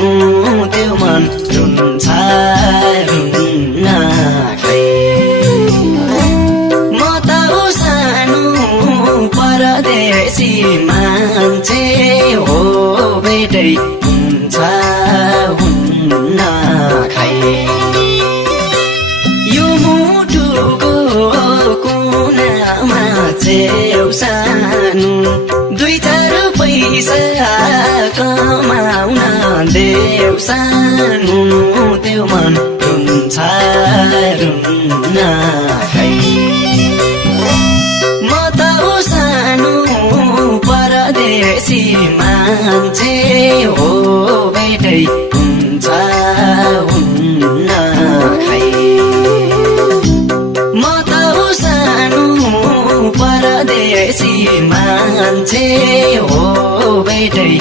सानो त्यो मन रुन्छ रुन्न खै म त सानो परदेशी मान्छे हो भेटै हुन्छ हुन्न खै यो मुटुको कुनामा छेउ सानो दुई चार पैसा कमाउन देऊ सानो त्यो मन रुन्छ रुन्न खै म त सानो परदेशी मान्छे हो भेटै हुन्छ हुन्न खै म त सानो परदेशी मान्छे हो भेटै